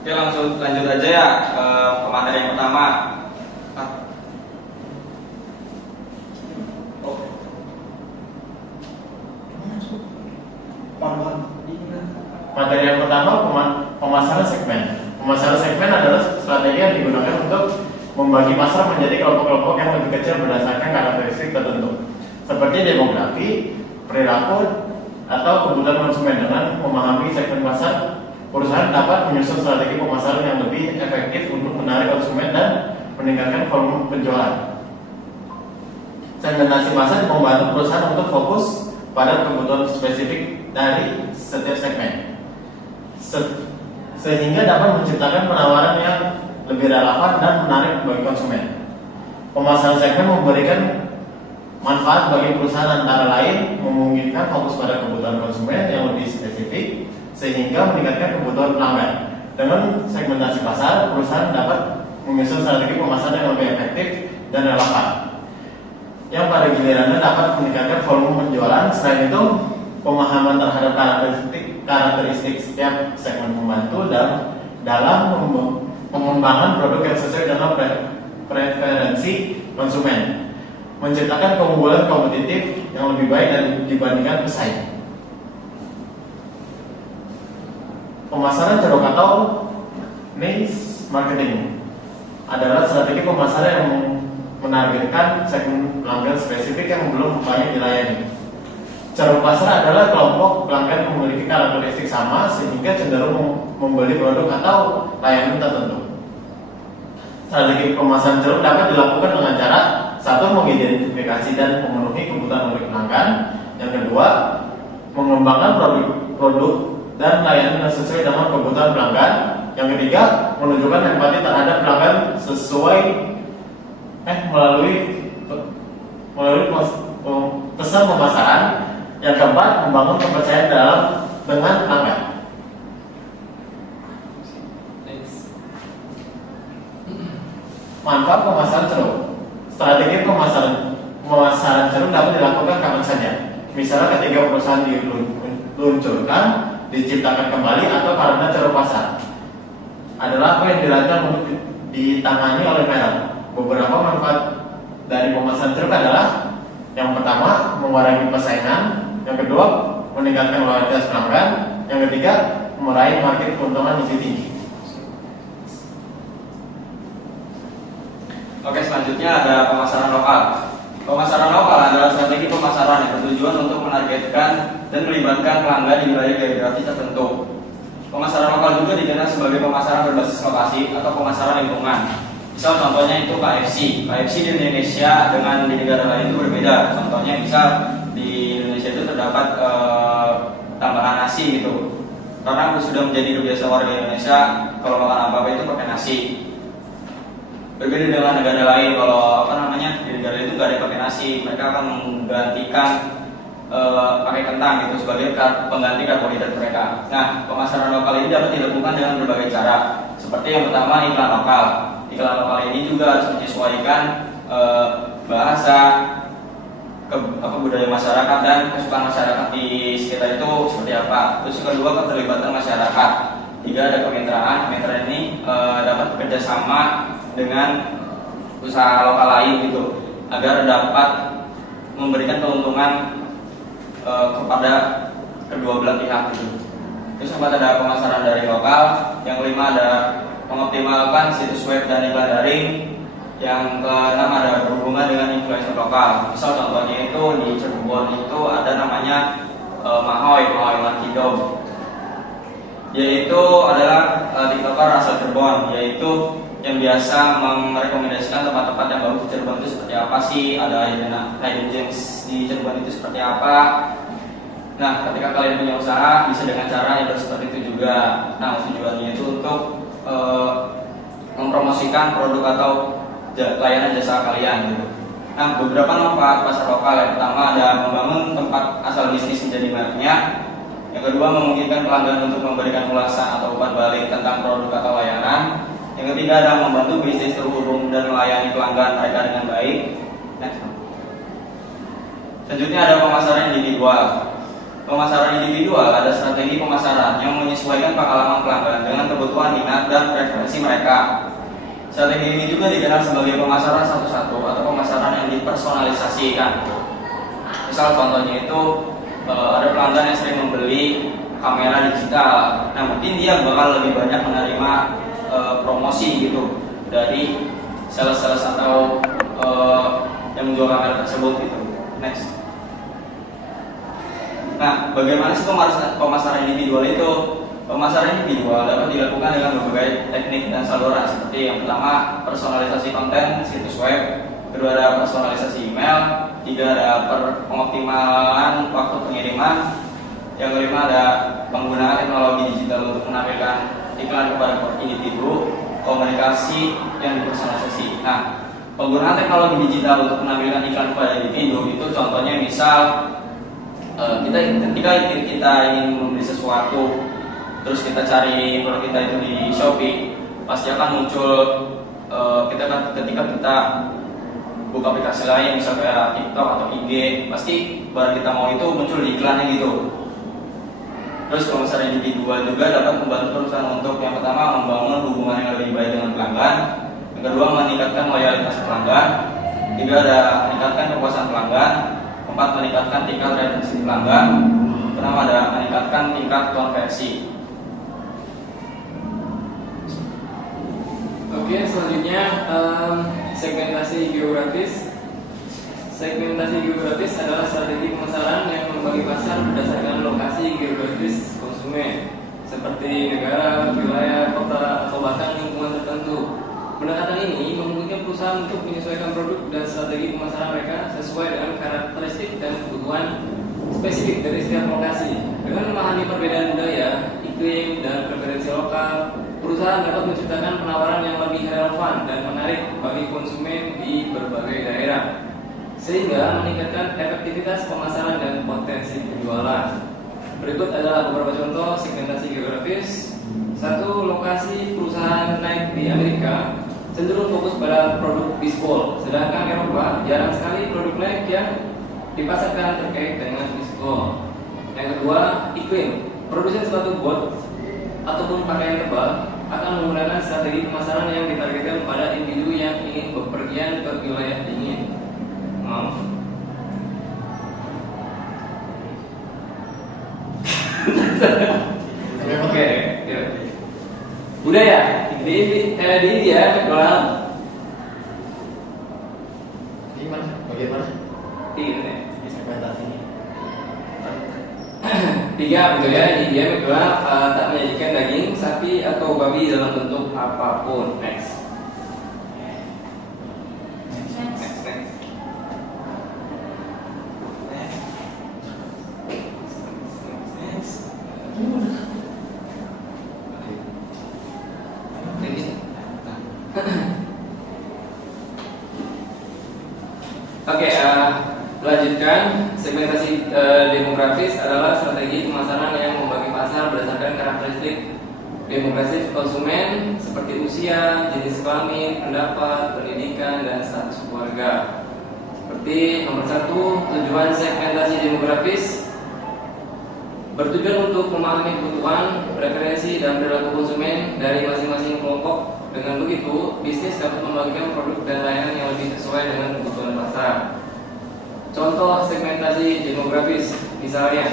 Oke, lanjut aja ya ke materi yang pertama. Materi yang pertama pemasaran segmen. Pemasaran segmen adalah strategi yang digunakan untuk membagi pasar menjadi kelompok-kelompok yang lebih kecil berdasarkan karakteristik tertentu, seperti demografi, perilaku, atau kebutuhan konsumen. Dengan memahami segmen pasar, perusahaan dapat menyusun strategi pemasaran yang lebih efektif untuk menarik konsumen dan meningkatkan volume penjualan. Segmentasi pasar membantu perusahaan untuk fokus pada kebutuhan spesifik dari setiap segmen, sehingga dapat menciptakan penawaran yang lebih relevan dan menarik bagi konsumen. Pemasaran segmen memberikan manfaat bagi perusahaan, antara lain memungkinkan fokus pada kebutuhan konsumen yang lebih spesifik sehingga meningkatkan kebutuhan pelanggan. Dengan segmentasi pasar, perusahaan dapat menyusun strategi pemasaran yang lebih efektif dan relevan, yang pada gilirannya dapat meningkatkan volume penjualan. Selain itu, pemahaman terhadap karakteristik setiap segmen membantu dalam pengembangan produk yang sesuai dengan preferensi konsumen, menciptakan keunggulan kompetitif yang lebih baik dibandingkan pesaing. Pemasaran ceruk atau niche marketing adalah strategi pemasaran yang menargetkan segmen pelanggan spesifik yang belum banyak dilayani. Ceruk pasar adalah kelompok pelanggan yang memiliki karakteristik sama sehingga cenderung membeli produk atau layanan tertentu. Strategi pemasaran ceruk dapat dilakukan dengan cara: satu, mengidentifikasi dan memenuhi kebutuhan oleh pelanggan; yang kedua, mengembangkan produk dan layanan yang sesuai dengan kebutuhan pelanggan; yang ketiga, menunjukkan empati terhadap pelanggan melalui pesan pemasaran; yang keempat, membangun kepercayaan dengan pelanggan. Manfaat pemasaran ceruk. Strategi pemasaran ceruk dapat dilakukan kapan saja, misalnya ketika perusahaan diluncurkan, diciptakan kembali, atau karena ceruk pasar adalah apa yang dirancang untuk ditangani oleh merek. Beberapa manfaat dari pemasaran ceruk adalah: yang pertama, mengurangi persaingan; yang kedua, meningkatkan loyalitas pelanggan; yang ketiga, meraih market keuntungan lebih tinggi. Oke, selanjutnya ada pemasaran lokal. Pemasaran lokal adalah strategi pemasaran yang bertujuan untuk menargetkan dan melibatkan pelanggan di wilayah geografi tertentu. Pemasaran lokal juga dikenal sebagai pemasaran berbasis lokasi atau pemasaran lingkungan. Misal contohnya itu KFC. KFC di Indonesia dengan di negara lain itu berbeda. Contohnya misal di Indonesia itu terdapat tambahan nasi gitu. Karena sudah menjadi kebiasaan warga Indonesia kalau makan apa-apa itu pakai nasi. Berbeda dengan negara lain, kalau di negara itu nggak ada pakai nasi, mereka akan menggantikan pakai kentang gitu sebagai pengganti karbohidrat mereka. Nah, pemasaran lokal ini dapat dilakukan dengan berbagai cara. Seperti yang pertama, iklan lokal. Iklan lokal ini juga harus menyesuaikan bahasa, budaya masyarakat dan kesukaan masyarakat di sekitar itu seperti apa. Terus yang kedua, keterlibatan masyarakat. Tiga, ada kemitraan. Kemitraan ini dapat bekerja sama dengan usaha lokal lain gitu, agar dapat memberikan keuntungan kepada kedua belah pihak gitu. Terus keempat, ada pemasaran dari lokal. Yang kelima, ada mengoptimalkan situs web dan iklan daring. Yang keenam, ada berhubungan dengan influencer lokal. Misal contohnya itu di Cirebon itu ada namanya Mahoy Markidom. Yaitu adalah tiktoker asal Cirebon, yaitu yang biasa merekomendasikan tempat-tempat yang bagus di Cirebon itu seperti apa sih, ada hidden gems di Cirebon itu seperti apa. Nah, ketika kalian punya usaha, bisa dengan cara yang seperti itu juga. Nah, tujuannya itu untuk mempromosikan produk atau layanan jasa kalian gitu. Nah, beberapa manfaat pasar lokal. Yang pertama, ada membangun tempat asal bisnis menjadi mereknya. Yang kedua, memungkinkan pelanggan untuk memberikan ulasan atau umpan balik tentang produk atau layanan. Yang ketiga, ada membantu bisnis terhubung dan melayani pelanggan mereka dengan baik. Next. Selanjutnya ada pemasaran individual. Pemasaran individual ada strategi pemasaran yang menyesuaikan pengalaman pelanggan dengan kebutuhan, minat, dan preferensi mereka. Strategi ini juga dikenal sebagai pemasaran satu-satu atau pemasaran yang dipersonalisasikan. Misal contohnya itu ada pelanggan yang sering membeli kamera digital. Nah, mungkin dia bakal lebih banyak menerima promosi gitu dari sales-sales atau yang menjual kamera tersebut gitu. Next. Nah, bagaimana sih pemasaran individual itu? Pemasaran individual dapat dilakukan dengan berbagai teknik dan saluran, seperti yang pertama personalisasi konten situs web, kedua ada personalisasi email, tiga ada pengoptimalan waktu pengiriman, yang kelima ada penggunaan teknologi digital untuk menampilkan iklan kepada individu, komunikasi yang dipersonalisasi. Nah, penggunaan teknologi digital untuk menampilkan iklan kepada individu itu contohnya misal ketika kita ingin membeli sesuatu, terus kita cari produk kita itu di Shopee, pasti akan muncul ketika kita buka aplikasi lain, misal kayak TikTok atau IG, pasti barang kita mau itu muncul di iklannya gitu. Terus pemasaran individual juga dapat membantu perusahaan untuk yang pertama membangun hubungan yang lebih baik dengan pelanggan, yang kedua meningkatkan loyalitas pelanggan, tiga ada meningkatkan kepuasan pelanggan, keempat meningkatkan tingkat retensi pelanggan, keenam ada meningkatkan tingkat konversi. Oke, selanjutnya segmentasi geografis. Segmentasi geografis adalah strategi pemasaran yang membagi pasar berdasarkan lokasi geografis konsumen, seperti negara, wilayah, kota, atau bahkan lingkungan tertentu. Pendekatan ini memungkinkan perusahaan untuk menyesuaikan produk dan strategi pemasaran mereka sesuai dengan karakteristik dan kebutuhan spesifik dari setiap lokasi. Dengan memahami perbedaan budaya, iklim, dan preferensi lokal, perusahaan dapat menciptakan penawaran yang lebih relevan dan menarik bagi konsumen di berbagai daerah, sehingga meningkatkan efektivitas pemasaran dan potensi penjualan. Berikut adalah beberapa contoh segmentasi geografis. Satu, lokasi perusahaan Nike di Amerika cenderung fokus pada produk baseball, sedangkan Eropa jarang sekali produk Nike yang dipasarkan terkait dengan baseball. Yang kedua, iklim. Produsen sepatu bot ataupun pakaian tebal akan menggunakan strategi pemasaran yang ditargetkan pada individu yang ingin bepergian ke wilayah dingin. Oke. Budaya di India McDonald. Di mana? Bagaimana? Di segmentasi ini. Tiga, budaya di India McDonald tak menyajikan daging sapi atau babi dalam bentuk apapun. Next. Oke, lanjutkan. Segmentasi demografis adalah strategi pemasaran yang membagi pasar berdasarkan karakteristik demografis konsumen seperti usia, jenis kelamin, pendapat, pendidikan, dan status keluarga. Seperti nomor satu, tujuan segmentasi demografis bertujuan untuk memahami kebutuhan, preferensi, dan perilaku konsumen dari masing-masing kelompok. Dengan begitu, bisnis dapat membagikan produk dan layanan yang lebih sesuai dengan kebutuhan pasar. Contoh segmentasi demografis, misalnya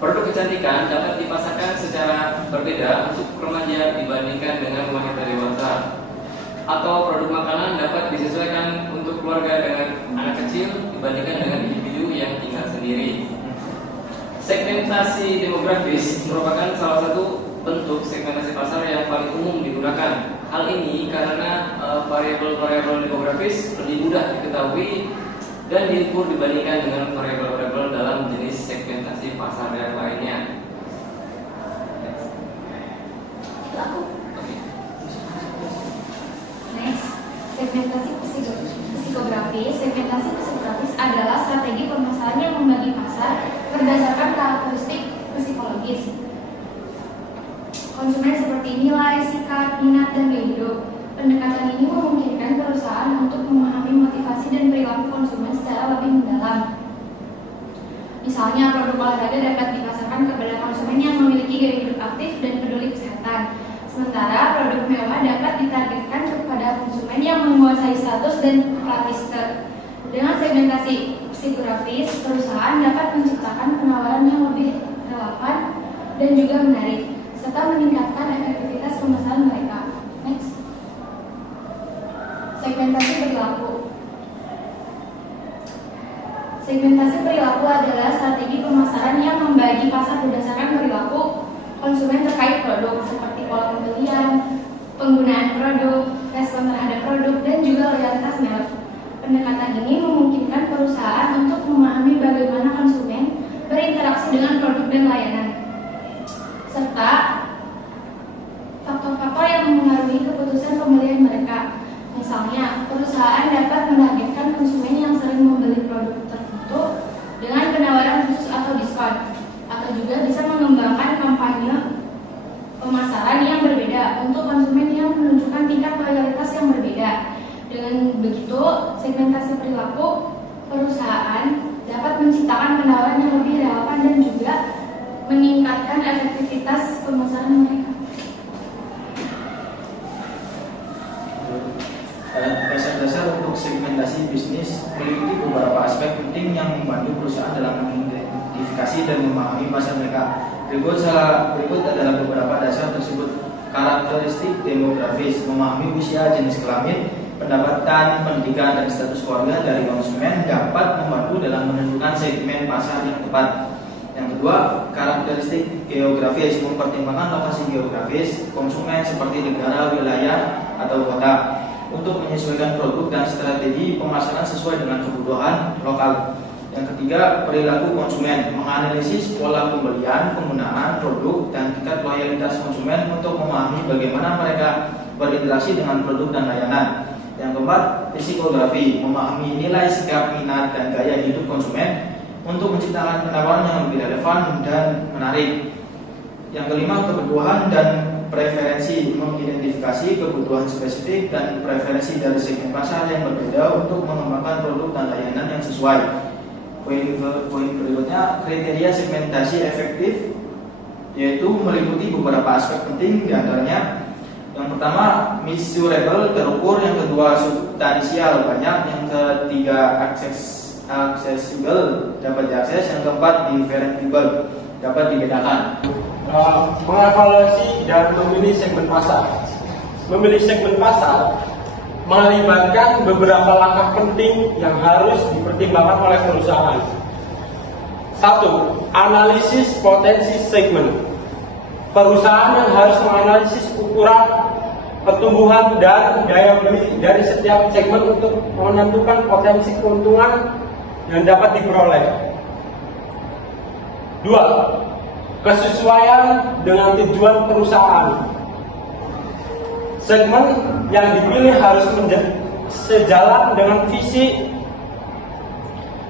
produk kecantikan dapat dipasarkan secara berbeda untuk remaja dibandingkan dengan wanita dewasa, atau produk makanan dapat disesuaikan untuk keluarga dengan anak kecil dibandingkan dengan individu yang tinggal sendiri. Segmentasi demografis merupakan salah satu bentuk segmentasi pasar yang paling umum digunakan. Hal ini karena variabel-variabel demografis lebih mudah diketahui dan diukur dibandingkan dengan variabel-variabel dalam jenis segmentasi pasar yang lainnya. Next, segmentasi psikografis. Segmentasi psikografis adalah strategi pemasaran yang membagi pasar berdasarkan karakteristik psikologis konsumen seperti nilai, sikap, minat, dan gaya hidup. Pendekatan ini memungkinkan perusahaan untuk memahami motivasi dan perilaku konsumen secara lebih mendalam. Misalnya, produk olahraga dapat dipasarkan kepada konsumen yang memiliki gaya hidup aktif dan peduli kesehatan. Sementara produk mewah dapat ditargetkan kepada konsumen yang menguasai status dan klaster. Dengan segmentasi psikografis, perusahaan dapat menciptakan penawaran yang lebih relevan dan juga menarik, serta meningkatkan efektivitas pemasaran mereka. Next. Segmentasi perilaku. Segmentasi perilaku adalah strategi pemasaran yang membagi pasar berdasarkan perilaku konsumen terkait produk, seperti pola pembelian, penggunaan produk, respon terhadap produk, dan juga loyalitas merek. Pendekatan ini memungkinkan perusahaan untuk memahami bagaimana konsumen berinteraksi dengan produk dan layanan, serta faktor-faktor yang mempengaruhi keputusan pembelian mereka. Misalnya, perusahaan dapat menargetkan konsumen yang sering membeli produk tertentu dengan penawaran khusus atau diskon, atau juga bisa mengembangkan kampanye pemasaran yang berbeda untuk konsumen yang menunjukkan tingkat loyalitas yang berbeda. Dengan begitu, segmentasi perilaku perusahaan dapat menciptakan penawaran yang lebih relevan dan juga meningkatkan efektivitas pemasaran mereka. Dasar-dasar untuk segmentasi bisnis meliputi beberapa aspek penting yang membantu perusahaan dalam mengidentifikasi dan memahami pasar mereka. Berikut adalah beberapa dasar tersebut. Karakteristik demografis, memahami usia, jenis kelamin, pendapatan, pendidikan, dan status keluarga dari konsumen dapat membantu dalam menentukan segmen pasar yang tepat. Yang kedua, karakteristik geografis, mempertimbangkan lokasi geografis konsumen seperti negara, wilayah, atau kota untuk menyesuaikan produk dan strategi pemasaran sesuai dengan kebutuhan lokal. Yang ketiga, perilaku konsumen, menganalisis pola pembelian, penggunaan produk, dan tingkat loyalitas konsumen untuk memahami bagaimana mereka berinteraksi dengan produk dan layanan. Yang keempat, psikografi, memahami nilai, sikap, minat, dan gaya hidup konsumen untuk menciptakan penawaran yang lebih relevan dan menarik. Yang kelima, kebutuhan dan preferensi, mengidentifikasi kebutuhan spesifik dan preferensi dari segmen pasar yang berbeda untuk mengembangkan produk dan layanan yang sesuai. Poin berikutnya, kriteria segmentasi efektif, yaitu meliputi beberapa aspek penting, diantaranya yang pertama measurable, terukur, yang kedua substansial, banyak, yang ketiga accessible, dapat diakses, yang keempat differentiable, dapat dibedakan. Mengevaluasi dan memilih segmen pasar. Memilih segmen pasar melibatkan beberapa langkah penting yang harus dipertimbangkan oleh perusahaan. 1. Analisis potensi segmen. Perusahaan yang harus menganalisis ukuran, pertumbuhan, dan daya beli dari setiap segmen untuk menentukan potensi keuntungan yang dapat diperoleh. 2. Kesesuaian dengan tujuan perusahaan. Segmen yang dipilih harus sejalan dengan visi,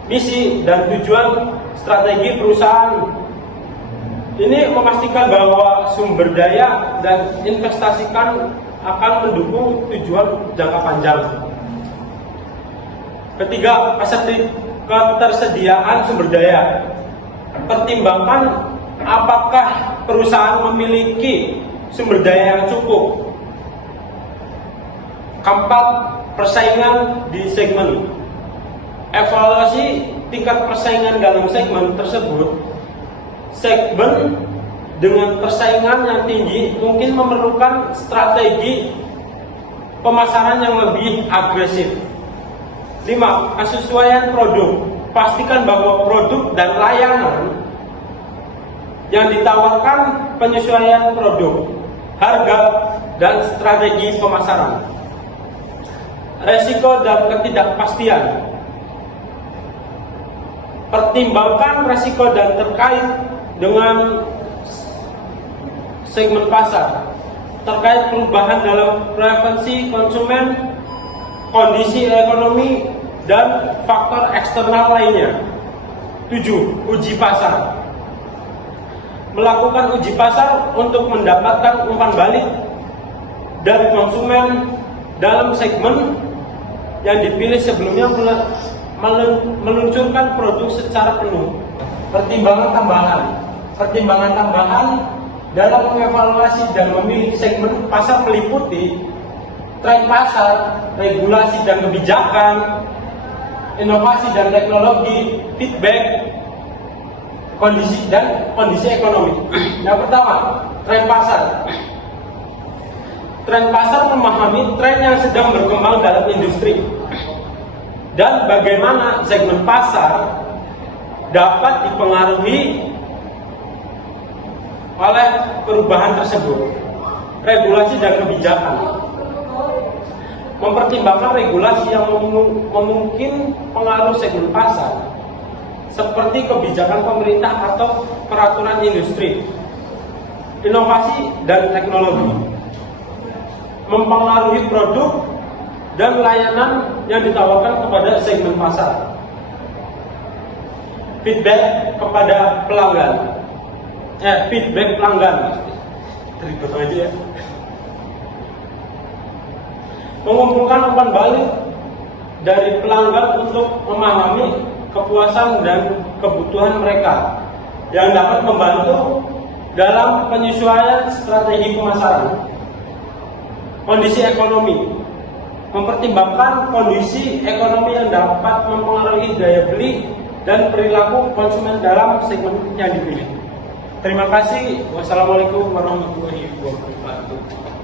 misi, dan tujuan strategi perusahaan. Ini memastikan bahwa sumber daya dan investasikan akan mendukung tujuan jangka panjang. Ketiga, ketersediaan sumber daya. Pertimbangkan apakah perusahaan memiliki sumber daya yang cukup. Keempat, persaingan di segmen. Evaluasi tingkat persaingan dalam segmen tersebut. Segmen dengan persaingan yang tinggi mungkin memerlukan strategi pemasaran yang lebih agresif. 5. Kesesuaian produk. Pastikan bahwa produk dan layanan yang ditawarkan penyesuaian produk, harga, dan strategi pemasaran. Resiko dan ketidakpastian. Pertimbangkan resiko dan terkait dengan segmen pasar, terkait perubahan dalam preferensi konsumen, kondisi ekonomi, dan faktor eksternal lainnya. 7. Uji pasar. Melakukan uji pasar untuk mendapatkan umpan balik dari konsumen dalam segmen yang dipilih sebelumnya meluncurkan produk secara penuh. Pertimbangan tambahan dalam mengevaluasi dan memilih segmen pasar meliputi tren pasar, regulasi dan kebijakan, inovasi dan teknologi, feedback, kondisi ekonomi. Yang pertama, tren pasar. Tren pasar memahami tren yang sedang berkembang dalam industri dan bagaimana segmen pasar dapat dipengaruhi oleh perubahan tersebut. Regulasi dan kebijakan. Mempertimbangkan regulasi yang memungkinkan pengaruh segmen pasar seperti kebijakan pemerintah atau peraturan industri, inovasi dan teknologi, mempengaruhi produk dan layanan yang ditawarkan kepada segmen pasar, feedback kepada pelanggan, feedback pelanggan, ribet aja ya. Mengumpulkan umpan balik dari pelanggan untuk memahami kepuasan dan kebutuhan mereka yang dapat membantu dalam penyesuaian strategi pemasaran. Kondisi ekonomi, mempertimbangkan kondisi ekonomi yang dapat mempengaruhi daya beli dan perilaku konsumen dalam segmen yang dipilih. Terima kasih. Wassalamualaikum warahmatullahi wabarakatuh.